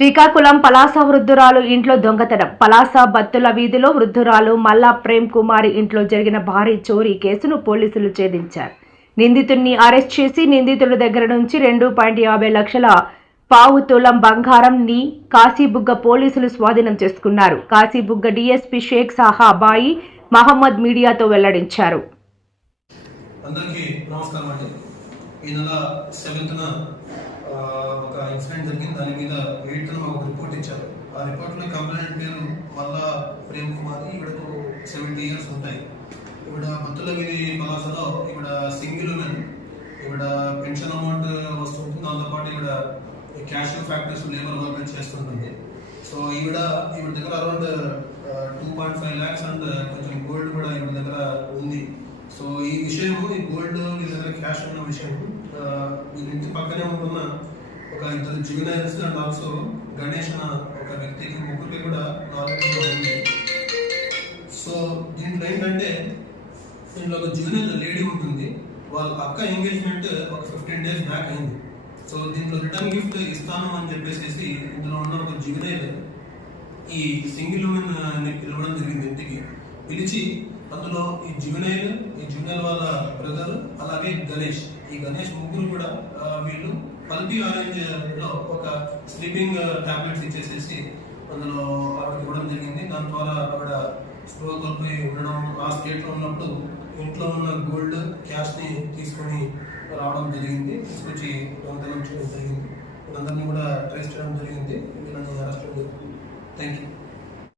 శ్రీకాకుళం పలాస వృద్ధురాలు ఇంట్లో దొంగతనం. పలాస బత్తుల వీధిలో వృద్ధురాలు మల్లా ప్రేమ్ కుమారి ఇంట్లో జరిగిన భారీ చోరీ కేసును పోలీసులు ఛేదించారు. నిందితుడిని అరెస్ట్ చేసి నిందితుడి దగ్గర నుంచి రెండు పాయింట్ యాభై లక్షల పావు తులం బంగారం ని కాశీబుగ్గ పోలీసులు స్వాధీనం చేసుకున్నారు. కాశీబుగ్గ డిఎస్పీ షేక్ సాహా బాయి మహమ్మద్ మీడియాతో వెల్లడించారు. అందరికీ నమస్కారం అండి. ఈ నెల సెవెంత్న ఒక ఇన్సిడెంట్ జరిగింది. దాని మీద ఎయిట్ మాకు ఒక రిపోర్ట్ ఇచ్చారు. ఆ రిపోర్ట్లో కంప్లైంట్ పేరు మల్లా ప్రేమ్ కుమార్ ఈవిడకు సెవెంటీ ఇయర్స్ ఉంటాయి. ఈవిడ బతులగిరి పలాసలో ఇవిడ సింగిల్ ఉమెన్ ఇవిడ పెన్షన్ అమౌంట్ వస్తుంటుంది. దాంతోపాటు ఇవిడ క్యాష్ ఫ్యాక్టరీస్ లేబర్ వర్క్ చేస్తుంటుంది. సో ఈవిడ ఈవిడ దగ్గర around two point five lakhs and కొంచెం గోల్డ్ కూడా ఈవిడ దగ్గర ఉంది. సో ఈ విషయము ఈ గోల్డ్ వీళ్ళ ఉన్న విషయం వీళ్ళ ఇంటి పక్కనే ఉంటున్న ఒక ఇద్దరు జూనియర్స్ అండ్ ఆల్సో గణేష్ అన్న ఒక వ్యక్తికి ముగ్గురికి కూడా నాలెడ్జ్ ఉంది. సో దీంట్లో ఏంటంటే దీంట్లో ఒక జూనియర్ లేడీ ఉంటుంది. వాళ్ళ అక్క ఎంగేజ్మెంట్ ఒక ఫిఫ్టీన్ డేస్ బ్యాక్ అయింది. సో దీంట్లో రిటర్న్ గిఫ్ట్ ఇస్తాను అని చెప్పేసి ఇందులో ఉన్న ఒక జూనియర్ ఈ సింగిల్ ఉమెన్ పిలవడం జరిగింది ఇంటికి పిలిచి అందులో ఈ జూనియర్ ఈ జూనియర్ వాళ్ళ బ్రదర్ అలాగే గణేష్. ఈ గణేష్ ముగ్గురు కూడా వీళ్ళు పల్పి ఆరెంజ్లో ఒక స్లీపింగ్ టాబ్లెట్స్ ఇచ్చేసేసి అందులో ఆవిడకి ఇవ్వడం జరిగింది. దాని ద్వారా ఆవిడ స్లో కోల్పోయి ఉండడం ఆ స్టేట్లో ఉన్నప్పుడు ఇంట్లో ఉన్న గోల్డ్ క్యాష్ని తీసుకొని రావడం జరిగింది. తీసుకొచ్చి దొంగతనం చేయడం జరిగింది. వీళ్ళందరినీ కూడా ట్రేస్ చేయడం జరిగింది. వీళ్ళని అరెస్ట్ థ్యాంక్ యూ